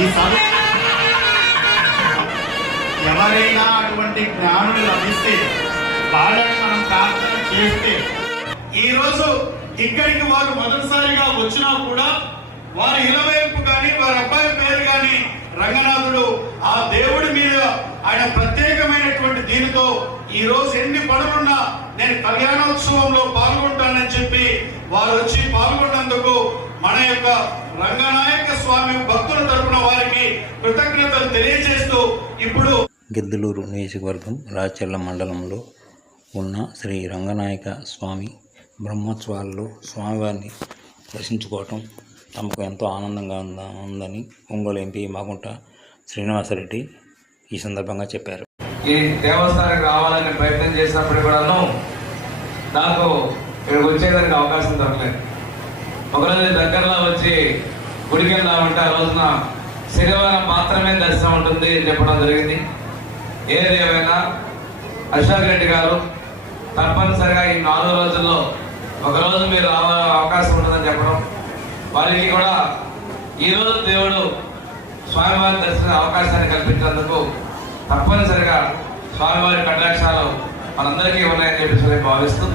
ఈ సభ ఎవరైనా అటువంటి జ్ఞానులు లభిస్తే వాళ్ళని మనం ప్రార్థన చేస్తే, ఈ రోజు ఇక్కడికి వారు మొదటిసారిగా వచ్చినా కూడా వారి ఇలవైపు కానీ వారి అబ్బాయి పేరు కానీ రంగనాథుడు, ఆ దేవుడి మీద ఆయన ప్రత్యేకమైనటువంటి దీనితో ఈ రోజు ఎన్ని పనులున్నా నేను కళ్యాణోత్సవంలో పాల్గొంటానని చెప్పి వారు వచ్చి పాల్గొన్నందుకు మన యొక్క రంగనాయక స్వామి భక్తుల తరపున వారికి కృతజ్ఞతలు తెలియజేస్తూ ఇప్పుడు గిద్దలూరు నియోజకవర్గం రాచర్ల మండలంలో ఉన్న శ్రీ రంగనాయక స్వామి బ్రహ్మోత్సవాల్లో స్వామివారిని దర్శించుకోవటం తమకు ఎంతో ఆనందంగా ఉందని ఒంగోలు ఎంపీ మాగుంట శ్రీనివాసరెడ్డి ఈ సందర్భంగా చెప్పారు. ఈ దేవస్థానానికి రావాలని ప్రయత్నం చేసినప్పుడు కూడాను నాకు ఇక్కడికి వచ్చేదానికి అవకాశం దొరకలేదు. ఒకరోజు దగ్గరలో వచ్చి గుడికి వెళ్దామంటే ఆ రోజున శనివారం మాత్రమే దర్శనం ఉంటుంది అని చెప్పడం జరిగింది. ఏదేమైనా అశోక్ రెడ్డి గారు తప్పనిసరిగా ఈ 4 రోజుల్లో ఒకరోజు మీరు అవకాశం ఉంటుందని చెప్పడం, వారికి కూడా ఈరోజు దేవుడు స్వామివారి దర్శన అవకాశాన్ని కల్పించేందుకు తప్పనిసరిగా స్వామివారి కటాక్షాలు మనందరికీ ఉన్నాయని చెప్పేసి భావిస్తూ